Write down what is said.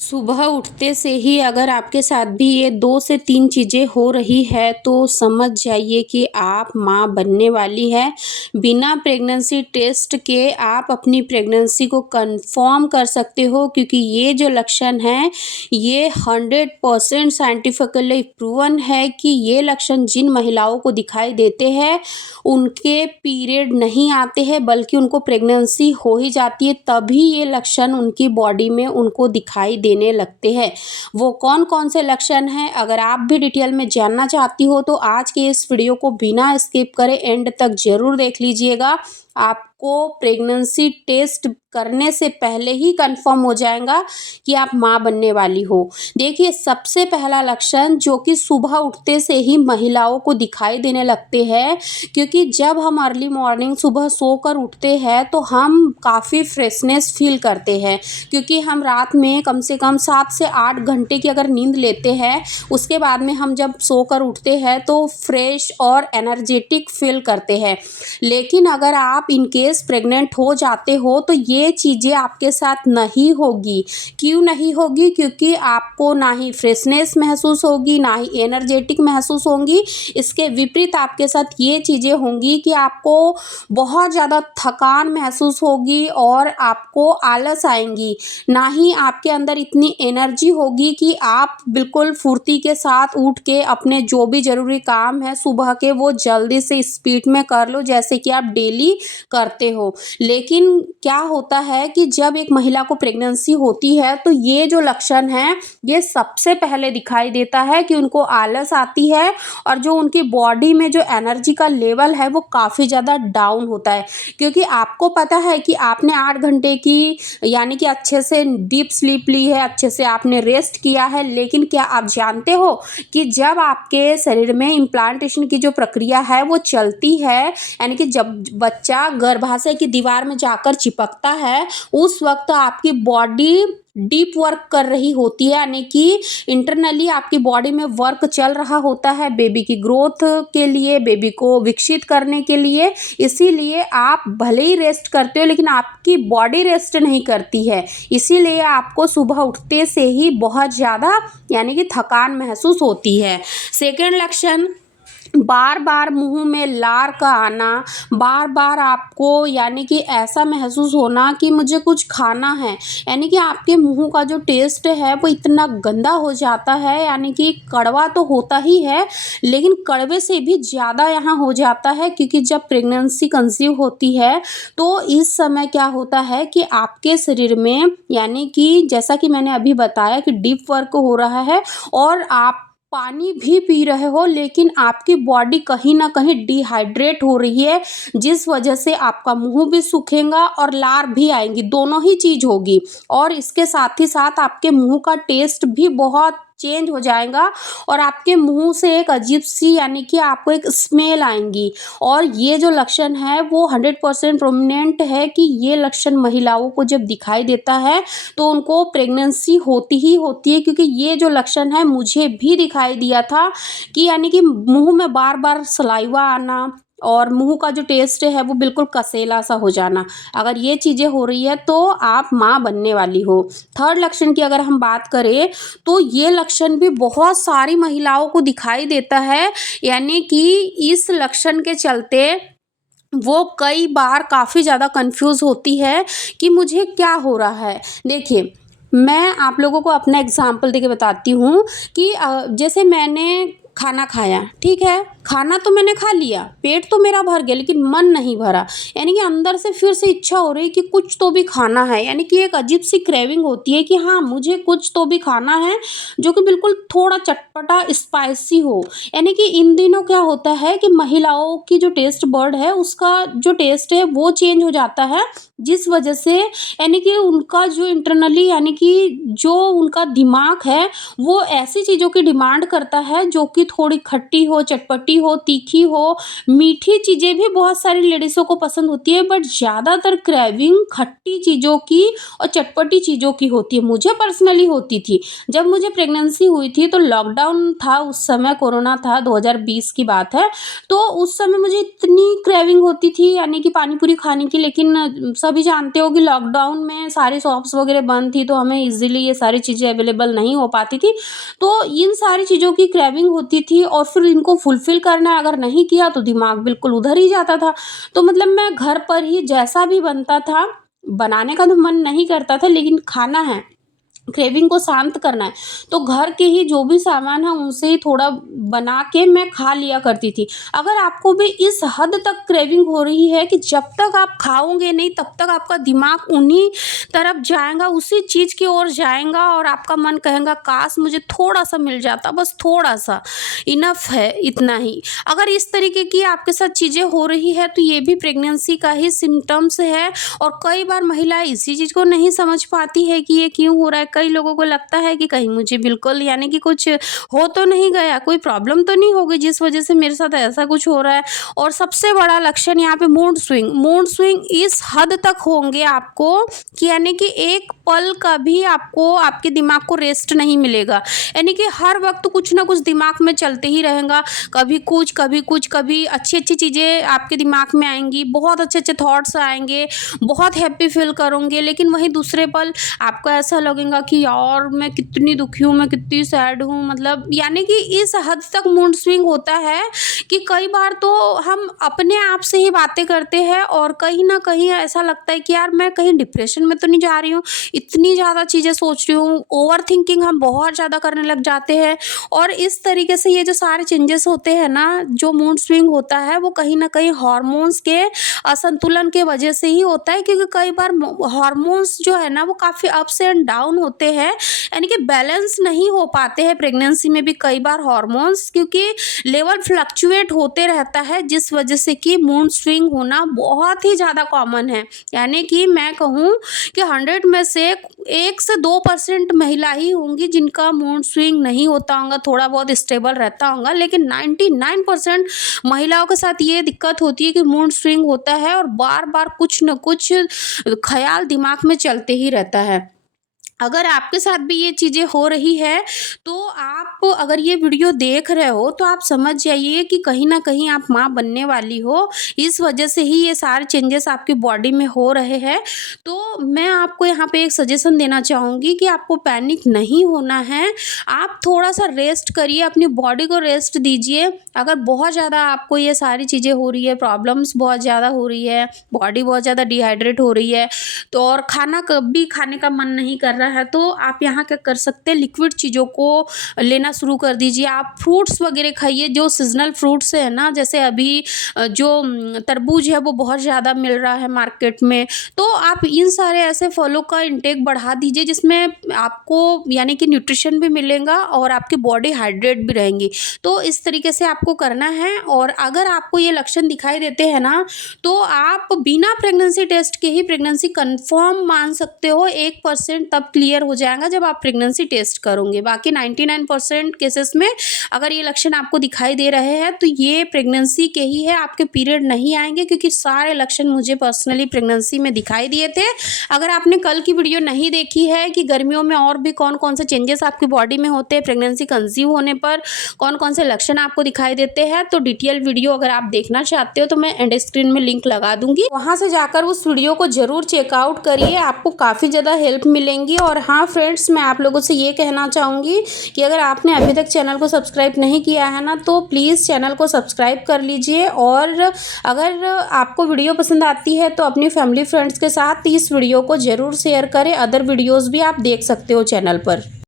सुबह उठते से ही अगर आपके साथ भी ये 2 से 3 चीज़ें हो रही है तो समझ जाइए कि आप माँ बनने वाली हैं। बिना प्रेगनेंसी टेस्ट के आप अपनी प्रेगनेंसी को कन्फर्म कर सकते हो, क्योंकि ये जो लक्षण हैं ये 100% साइंटिफिकली प्रूवन है कि ये लक्षण जिन महिलाओं को दिखाई देते हैं उनके पीरियड नहीं आते हैं, बल्कि उनको प्रेगनेंसी हो ही जाती है तभी ये लक्षण उनकी बॉडी में उनको दिखाई देने लगते हैं। वो कौन-कौन से लक्षण हैं, अगर आप भी डिटेल में जानना चाहती हो तो आज के इस वीडियो को बिना स्किप करे एंड तक ज़रूर देख लीजिएगा। आपको प्रेगनेंसी टेस्ट करने से पहले ही कंफर्म हो जाएगा कि आप माँ बनने वाली हो। देखिए, सबसे पहला लक्षण जो कि सुबह उठते से ही महिलाओं को दिखाई देने लगते हैं, क्योंकि जब हम अर्ली मॉर्निंग सुबह सोकर उठते हैं तो हम काफ़ी फ्रेशनेस फील करते हैं, क्योंकि हम रात में कम से कम 7 से 8 घंटे की अगर नींद लेते हैं, उसके बाद में हम जब सोकर उठते हैं तो फ्रेश और एनर्जेटिक फील करते हैं। लेकिन अगर आप इन केस प्रेग्नेंट हो जाते हो तो ये चीज़ें आपके साथ नहीं होगी। क्यों नहीं होगी? क्योंकि आपको ना ही फ्रेशनेस महसूस होगी, ना ही एनर्जेटिक महसूस होंगी। इसके विपरीत आपके साथ ये चीज़ें होंगी कि आपको बहुत ज़्यादा थकान महसूस होगी और आपको आलस आएँगी। ना ही आपके अंदर इतनी एनर्जी होगी कि आप बिल्कुल फुर्ती के साथ उठ के अपने जो भी ज़रूरी काम है सुबह के वो जल्दी से स्पीड में कर लो, जैसे कि आप डेली करते हो। लेकिन क्या होता है कि जब एक महिला को प्रेगनेंसी होती है तो ये जो लक्षण हैं ये सबसे पहले दिखाई देता है कि उनको आलस आती है और जो उनकी बॉडी में जो एनर्जी का लेवल है वो काफ़ी ज़्यादा डाउन होता है। क्योंकि आपको पता है कि आपने 8 घंटे की यानी कि अच्छे से डीप स्लीप ली है, अच्छे से आपने रेस्ट किया है, लेकिन क्या आप जानते हो कि जब आपके शरीर में इम्प्लांटेशन की जो प्रक्रिया है वो चलती है, यानी कि जब बच्चा गर्भाशय की दीवार में जाकर चिपकता है, उस वक्त आपकी बॉडी डीप वर्क कर रही होती है, यानी कि इंटरनली आपकी बॉडी में वर्क चल रहा होता है बेबी की ग्रोथ के लिए, बेबी को विकसित करने के लिए। इसीलिए आप भले ही रेस्ट करते हो लेकिन आपकी बॉडी रेस्ट नहीं करती है। इसीलिए आपको सुबह उठते से ही बहुत ज़्यादा यानी कि थकान महसूस होती है। सेकंड लक्षण, बार-बार मुँह में लार का आना, बार-बार आपको यानी कि ऐसा महसूस होना कि मुझे कुछ खाना है, यानी कि आपके मुँह का जो टेस्ट है वो इतना गंदा हो जाता है, यानी कि कड़वा तो होता ही है, लेकिन कड़वे से भी ज़्यादा यहाँ हो जाता है। क्योंकि जब प्रेगनेंसी कंसीव होती है तो इस समय क्या होता है कि आपके शरीर में यानी कि जैसा कि मैंने अभी बताया कि डीप वर्क हो रहा है और आप पानी भी पी रहे हो, लेकिन आपकी बॉडी कहीं न कहीं डिहाइड्रेट हो रही है, जिस वजह से आपका मुँह भी सूखेगा और लार भी आएँगी, दोनों ही चीज़ होगी। और इसके साथ ही साथ आपके मुँह का टेस्ट भी बहुत चेंज हो जाएगा और आपके मुँह से एक अजीब-सी यानी कि आपको एक स्मेल आएँगी। और ये जो लक्षण है वो 100% प्रोमिनेंट है कि ये लक्षण महिलाओं को जब दिखाई देता है तो उनको प्रेगनेंसी होती ही होती है, क्योंकि ये जो लक्षण है मुझे भी दिखाई दिया था कि यानी कि मुँह में बार-बार सलाइवा आना और मुँह का जो टेस्ट है वो बिल्कुल कसेला सा हो जाना। अगर ये चीज़ें हो रही है तो आप माँ बनने वाली हो। थर्ड लक्षण की अगर हम बात करें तो ये लक्षण भी बहुत सारी महिलाओं को दिखाई देता है, यानी कि इस लक्षण के चलते वो कई बार काफ़ी ज़्यादा कन्फ्यूज़ होती है कि मुझे क्या हो रहा है। देखिए, मैं आप लोगों को अपना एग्ज़ाम्पल देके बताती हूँ कि जैसे मैंने खाना खाया, ठीक है? खाना तो मैंने खा लिया, पेट तो मेरा भर गया लेकिन मन नहीं भरा। यानी कि अंदर से फिर से इच्छा हो रही है कि कुछ तो भी खाना है, यानी कि एक अजीब-सी क्रेविंग होती है कि हाँ, मुझे कुछ तो भी खाना है जो कि बिल्कुल थोड़ा चटपटा स्पाइसी हो। यानी कि इन दिनों क्या होता है कि महिलाओं की जो टेस्ट बड है उसका जो टेस्ट है वो चेंज हो जाता है, जिस वजह से यानी कि उनका जो इंटरनली यानी कि जो उनका दिमाग है वो ऐसी चीज़ों की डिमांड करता है जो कि थोड़ी खट्टी हो, चटपटी हो, तीखी हो, मीठी चीज़ें भी बहुत सारी लेडीज़ों को पसंद होती है, बट ज़्यादातर क्रेविंग खट्टी चीज़ों की और चटपटी चीज़ों की होती है। मुझे पर्सनली होती थी। जब मुझे प्रेगनेंसी हुई थी तो लॉकडाउन था, उस समय कोरोना था, 2020 की बात है। तो उस समय मुझे इतनी क्रेविंग होती थी यानी कि पानी पूरी खाने की, लेकिन सब सभी जानते हो कि लॉकडाउन में सारी शॉप्स वगैरह बंद थी, तो हमें ईज़िली ये सारी चीज़ें अवेलेबल नहीं हो पाती थी। तो इन सारी चीज़ों की क्रेविंग होती थी और फिर इनको फुलफ़िल करना अगर नहीं किया तो दिमाग बिल्कुल उधर ही जाता था। तो मतलब मैं घर पर ही जैसा भी बनता था, बनाने का तो मन नहीं करता था, लेकिन खाना है, क्रेविंग को शांत करना है, तो घर के ही जो भी सामान है उनसे ही थोड़ा बना के मैं खा लिया करती थी। अगर आपको भी इस हद तक क्रेविंग हो रही है कि जब तक आप खाओगे नहीं तब तक आपका दिमाग उन्हीं तरफ जाएगा, उसी चीज़ की ओर जाएगा और आपका मन कहेगा काश मुझे थोड़ा सा मिल जाता, बस थोड़ा सा, इनफ है इतना ही। अगर इस तरीके की आपके साथ चीज़ें हो रही है तो ये भी प्रेगनेंसी का ही सिम्टम्स है। और कई बार महिलाएं इसी चीज़ को नहीं समझ पाती है कि ये क्यों हो रहा है। कई लोगों को लगता है कि कहीं मुझे बिल्कुल यानी कि कुछ हो तो नहीं गया, कोई प्रॉब्लम तो नहीं हो गई जिस वजह से मेरे साथ ऐसा कुछ हो रहा है। और सबसे बड़ा लक्षण यहाँ पे मूड स्विंग इस हद तक होंगे आपको कि यानी कि एक पल का भी आपको आपके दिमाग को रेस्ट नहीं मिलेगा। यानी कि हर वक्त कुछ ना कुछ दिमाग में चलते ही रहेगा, कभी कुछ कभी कुछ, कभी अच्छी अच्छी चीज़ें आपके दिमाग में आएंगी, बहुत अच्छे अच्छे थॉट्स आएंगे, बहुत हैप्पी फील करोगे, लेकिन वहीं दूसरे पल आपको ऐसा लगेगा कि यार मैं कितनी दुखी हूँ, मैं कितनी सैड हूँ। मतलब यानी कि इस हद तक मूड स्विंग होता है कि कई बार तो हम अपने आप से ही बातें करते हैं और कहीं ना कहीं ऐसा लगता है कि यार मैं कहीं डिप्रेशन में तो नहीं जा रही हूँ, इतनी ज़्यादा चीज़ें सोच रही हूँ, ओवर थिंकिंग हम बहुत ज़्यादा करने लग जाते हैं। और इस तरीके से ये जो सारे चेंजेस होते हैं ना, जो मूड स्विंग होता है वो कहीं ना कहीं हार्मोन्स के असंतुलन के वजह से ही होता है, क्योंकि कई बार हार्मोन्स जो है ना वो काफ़ी अप्स एंड डाउन होते हैं, यानी कि बैलेंस नहीं हो पाते हैं प्रेगनेंसी में भी कई बार हार्मोन्स, क्योंकि लेवल फ्लक्चुएट होते रहता है, जिस वजह से कि मूड स्विंग होना बहुत ही ज़्यादा कॉमन है। यानी कि मैं कहूँ कि 100 में से 1 से 2% महिला ही होंगी जिनका मूड स्विंग नहीं होता होगा, थोड़ा बहुत स्टेबल रहता होगा, लेकिन 99% महिलाओं के साथ ये दिक्कत होती है कि मूड स्विंग होता है और बार बार कुछ न कुछ ख्याल दिमाग में चलते ही रहता है। अगर आपके साथ भी ये चीज़ें हो रही है तो आप अगर ये वीडियो देख रहे हो तो आप समझ जाइए कि कहीं ना कहीं आप माँ बनने वाली हो, इस वजह से ही ये सारे चेंजेस आपकी बॉडी में हो रहे हैं। तो मैं आपको यहाँ पे एक सजेशन देना चाहूँगी कि आपको पैनिक नहीं होना है, आप थोड़ा सा रेस्ट करिए, अपनी बॉडी को रेस्ट दीजिए। अगर बहुत ज़्यादा आपको ये सारी चीज़ें हो रही है, प्रॉब्लम्स बहुत ज़्यादा हो रही है, बॉडी बहुत ज़्यादा डिहाइड्रेट हो रही है तो और खाना कभी खाने का मन नहीं कर रहा है, तो आप यहाँ क्या कर सकते हैं, लिक्विड चीज़ों को लेना शुरू कर दीजिए। आप फ्रूट्स वगैरह खाइए, जो सीजनल फ्रूट्स है ना, जैसे अभी जो तरबूज है वो बहुत ज़्यादा मिल रहा है मार्केट में, तो आप इन सारे ऐसे फलों का इंटेक बढ़ा दीजिए जिसमें आपको यानी कि न्यूट्रिशन भी मिलेगा और आपकी बॉडी हाइड्रेट भी रहेंगी। तो इस तरीके से आपको करना है। और अगर आपको ये लक्षण दिखाई देते हैं ना, तो आप बिना प्रेगनेंसी टेस्ट के ही प्रेगनेंसी कंफर्म मान सकते हो। 1% तब क्लियर हो जाएगा जब आप प्रेगनेंसी टेस्ट करोगे। बाकी 99% केसेस में अगर ये लक्षण आपको दिखाई दे रहे हैं तो ये प्रेगनेंसी के ही है, आपके पीरियड नहीं आएंगे, क्योंकि सारे लक्षण मुझे पर्सनली प्रेगनेंसी में दिखाई दिए थे। अगर आपने कल की वीडियो नहीं देखी है कि गर्मियों में और भी कौन कौन से चेंजेस आपकी बॉडी में होते हैं, प्रेगनेंसी कंसीव होने पर कौन कौन से लक्षण आपको दिखाई देते हैं, तो डिटेल वीडियो अगर आप देखना चाहते हो तो मैं एंड स्क्रीन में लिंक लगा दूंगी, वहां से जाकर उस वीडियो को जरूर चेकआउट करिए, आपको काफ़ी ज़्यादा हेल्प मिलेंगी। और हाँ फ्रेंड्स, मैं आप लोगों से ये कहना चाहूँगी कि अगर आपने अभी तक चैनल को सब्सक्राइब नहीं किया है ना, तो प्लीज़ चैनल को सब्सक्राइब कर लीजिए। और अगर आपको वीडियो पसंद आती है तो अपनी फैमिली फ्रेंड्स के साथ इस वीडियो को ज़रूर शेयर करें। अदर वीडियोज़ भी आप देख सकते हो चैनल पर।